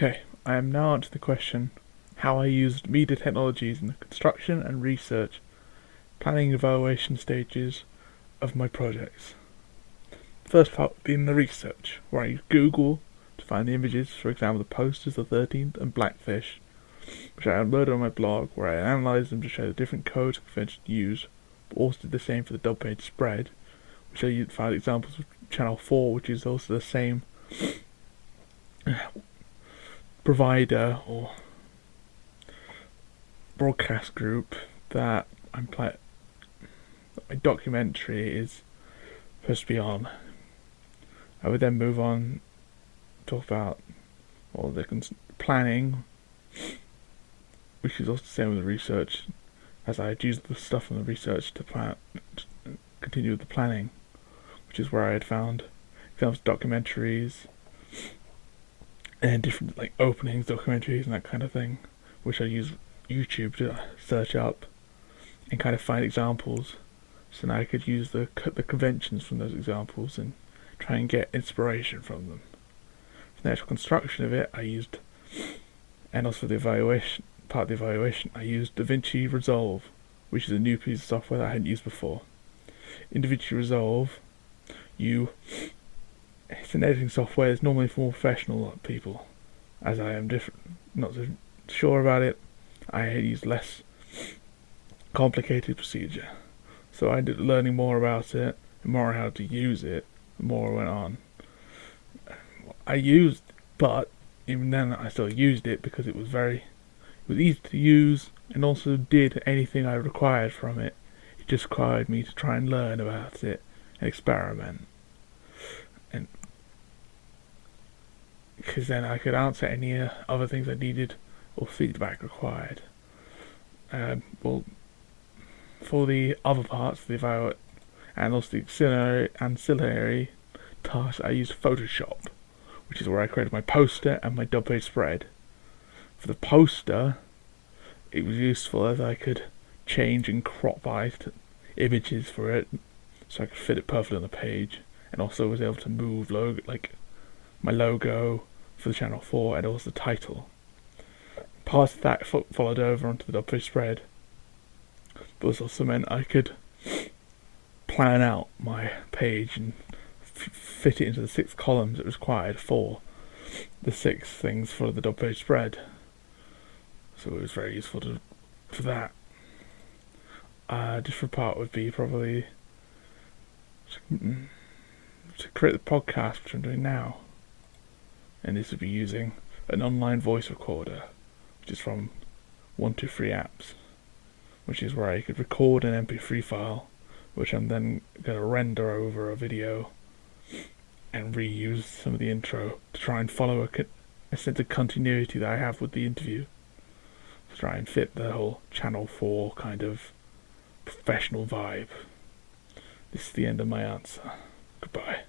Okay, I am now on to the question how I used media technologies in the construction and research, planning and evaluation stages of my projects. First part would be in the research, where I use Google to find the images, for example, the posters of 13th and Blackfish, which I uploaded on my blog, where I analysed them to show the different codes and conventions used, but also did the same for the dub page spread, which I found examples of Channel 4, which is also the same provider or broadcast group that my documentary is supposed to be on. I would then move on, talk about all the planning, which is also the same with the research, as I had used the stuff from the research to continue with the planning, which is where I had found examples of documentaries and different openings, documentaries and that kind of thing, which I use YouTube to search up and kind of find examples, so now I could use the conventions from those examples and try and get inspiration from them. For the actual construction of it, I used, and also for the evaluation, part of the evaluation, I used DaVinci Resolve, which is a new piece of software that I hadn't used before. In DaVinci Resolve, it's an editing software that's normally for more professional people. As I am not so sure about it, I had used less complicated procedure. So I ended up learning more about it, and more how to use it, the more I went on. But even then I still used it because it was easy to use and also did anything I required from it. It just required me to try and learn about it and experiment. And because then I could answer any other things I needed or feedback required. For the other parts, the evaluate and also the ancillary tasks, I used Photoshop, which is where I created my poster and my dub page spread. For the poster, it was useful as I could change and crop images for it, so I could fit it perfectly on the page, and also was able to move my logo for the Channel 4 and also the title. Part of that followed over onto the dub page spread, but this also meant I could plan out my page and fit it into the 6 columns it was required for the 6 things for the dub page spread. So it was very useful for that. A different part would be probably to create the podcast, which I'm doing now. And this would be using an online voice recorder, which is from 123 Apps, which is where I could record an MP3 file, which I'm then going to render over a video and reuse some of the intro to try and follow a sense of continuity that I have with the interview. To try and fit the whole Channel 4 kind of professional vibe. This is the end of my answer. Goodbye.